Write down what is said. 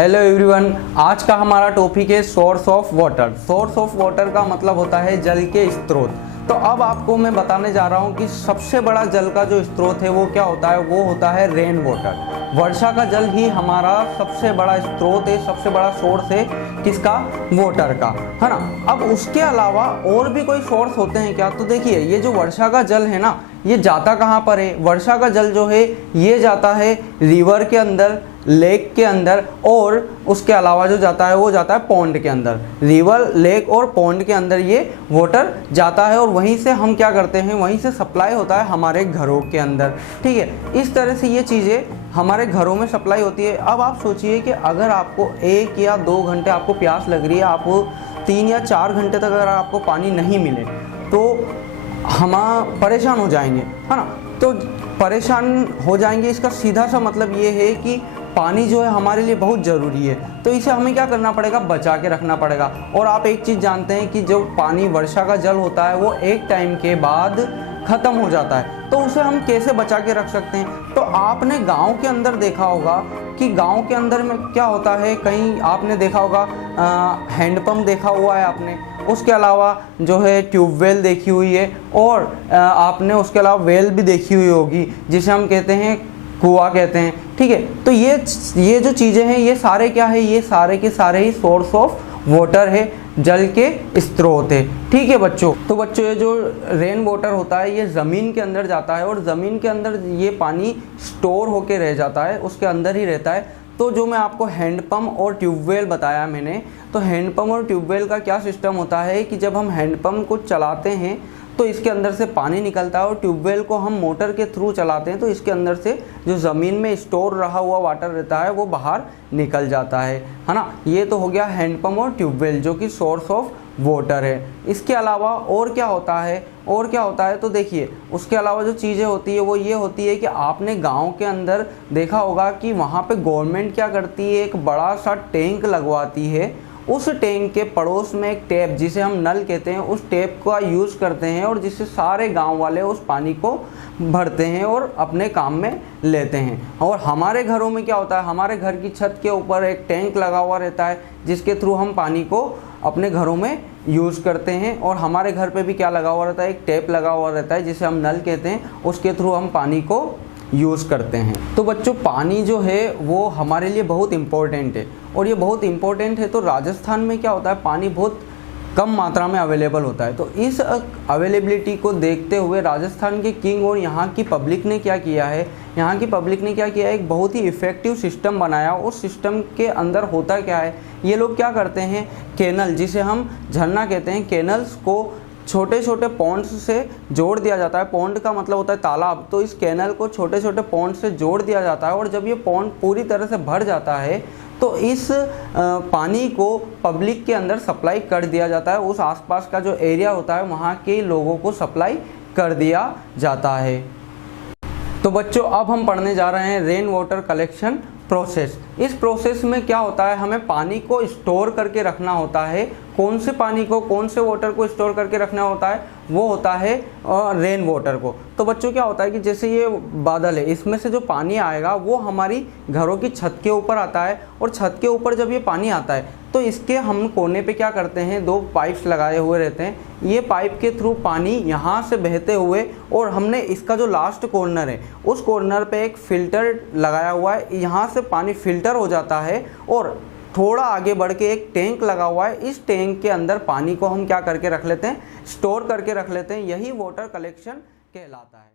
Hello everyone, आज का हमारा टॉपिक है source of water. Source of water का मतलब होता है जल के स्रोत। तो अब आपको मैं बताने जा रहा हूँ कि सबसे बड़ा जल का जो स्रोत है वो क्या होता है। वो होता है रेन वाटर। वर्षा का जल ही हमारा सबसे बड़ा स्रोत है, सबसे बड़ा सोर्स है किसका, वाटर का, है ना। अब उसके अलावा और भी कोई सोर्स होते हैं क्या? तो देखिए, ये जो वर्षा का जल है ना, ये जाता कहाँ पर है? वर्षा का जल जो है ये जाता है रिवर के अंदर, लेक के अंदर, और उसके अलावा जो जाता है वो जाता है पॉन्ड के अंदर। रिवर, लेक और पॉन्ड के अंदर ये वाटर जाता है और वहीं से हम क्या करते हैं, वहीं से सप्लाई होता है हमारे घरों के अंदर। ठीक है, इस तरह से ये चीज़ें हमारे घरों में सप्लाई होती है। अब आप सोचिए कि अगर आपको 1 या 2 घंटे आपको प्यास लग रही है, आपको 3 या 4 घंटे तक अगर आपको पानी नहीं मिले तो हम परेशान हो जाएंगे, है ना। तो परेशान हो जाएंगे, इसका सीधा सा मतलब ये है कि पानी जो है हमारे लिए बहुत ज़रूरी है। तो इसे हमें क्या करना पड़ेगा, बचा के रखना पड़ेगा। और आप एक चीज़ जानते हैं कि जो पानी वर्षा का जल होता है वो एक टाइम के बाद ख़त्म हो जाता है, तो उसे हम कैसे बचा के रख सकते हैं। तो आपने गांव के अंदर देखा होगा कि गांव के अंदर में क्या होता है, कहीं आपने देखा होगा हैंडपम्प देखा हुआ है आपने, उसके अलावा जो है ट्यूबवेल देखी हुई है, और आपने उसके अलावा वेल भी देखी हुई होगी जिसे हम कहते हैं कुआं कहते हैं। ठीक है, तो ये जो चीज़ें हैं ये सारे क्या है, ये सारे के सारे ही सोर्स ऑफ वाटर है, जल के स्रोत है। ठीक है बच्चों, तो बच्चों ये जो रेन वाटर होता है ये ज़मीन के अंदर जाता है और ज़मीन के अंदर ये पानी स्टोर होके रह जाता है, उसके अंदर ही रहता है। तो जो मैं आपको हैंडपम्प और ट्यूबवेल बताया मैंने, तो हैंडपम्प और ट्यूबवेल का क्या सिस्टम होता है कि जब हम हैंडपम्प को चलाते हैं तो इसके अंदर से पानी निकलता है, और ट्यूबवेल को हम मोटर के थ्रू चलाते हैं तो इसके अंदर से जो ज़मीन में स्टोर रहा हुआ वाटर रहता है वो बाहर निकल जाता है ना। ये तो हो गया हैंडपम्प और ट्यूबवेल जो कि सोर्स ऑफ वाटर है। इसके अलावा और क्या होता है, और क्या होता है, तो देखिए उसके अलावा जो चीज़ें होती है वो ये होती है कि आपने गांव के अंदर देखा होगा कि वहाँ पे गवर्नमेंट क्या करती है, एक बड़ा सा टैंक लगवाती है। उस टैंक के पड़ोस में एक टैप जिसे हम नल कहते हैं, उस टैप का यूज़ करते हैं और जिससे सारे गांव वाले उस पानी को भरते हैं और अपने काम में लेते हैं। और हमारे घरों में क्या होता है, हमारे घर की छत के ऊपर एक टैंक लगा हुआ रहता है जिसके थ्रू हम पानी को अपने घरों में यूज़ करते हैं। और हमारे घर पे भी क्या लगा हुआ रहता है, एक टैप लगा हुआ रहता है जिसे हम नल कहते हैं, उसके थ्रू हम पानी को यूज़ करते हैं। तो बच्चों पानी जो है वो हमारे लिए बहुत इम्पोर्टेंट है, और ये बहुत इम्पोर्टेंट है। तो राजस्थान में क्या होता है, पानी बहुत कम मात्रा में अवेलेबल होता है। तो इस अवेलेबिलिटी को देखते हुए राजस्थान के किंग और यहाँ की पब्लिक ने क्या किया है, यहाँ की पब्लिक ने क्या किया है, एक बहुत ही इफ़ेक्टिव सिस्टम बनाया। उस सिस्टम के अंदर होता क्या है, ये लोग क्या करते हैं, कैनल जिसे हम झरना कहते हैं, कैनल्स को छोटे छोटे पॉन्ड्स से जोड़ दिया जाता है। पॉन्ड का मतलब होता है तालाब, तो इस कैनल को छोटे छोटे पॉन्ड से जोड़ दिया जाता है। और जब ये पॉन्ड पूरी तरह से भर जाता है तो इस पानी को पब्लिक के अंदर सप्लाई कर दिया जाता है। उस आसपास का जो एरिया होता है वहाँ के लोगों को सप्लाई कर दिया जाता है। तो बच्चों अब हम पढ़ने जा रहे हैं रेन वाटर कलेक्शन प्रोसेस। इस प्रोसेस में क्या होता है, हमें पानी को स्टोर करके रखना होता है। कौन से पानी को, कौन से वाटर को स्टोर करके रखना होता है, वो होता है रेन वाटर को। तो बच्चों क्या होता है कि जैसे ये बादल है, इसमें से जो पानी आएगा वो हमारी घरों की छत के ऊपर आता है, और छत के ऊपर जब ये पानी आता है तो इसके हम कोने पे क्या करते हैं, 2 पाइप्स लगाए हुए रहते हैं। ये पाइप के थ्रू पानी यहाँ से बहते हुए, और हमने इसका जो लास्ट कॉर्नर है उस कॉर्नर पे एक फ़िल्टर लगाया हुआ है, यहाँ से पानी फ़िल्टर हो जाता है। और थोड़ा आगे बढ़ के एक टैंक लगा हुआ है, इस टैंक के अंदर पानी को हम क्या करके रख लेते हैं, स्टोर करके रख लेते हैं। यही वाटर कलेक्शन कहलाता है।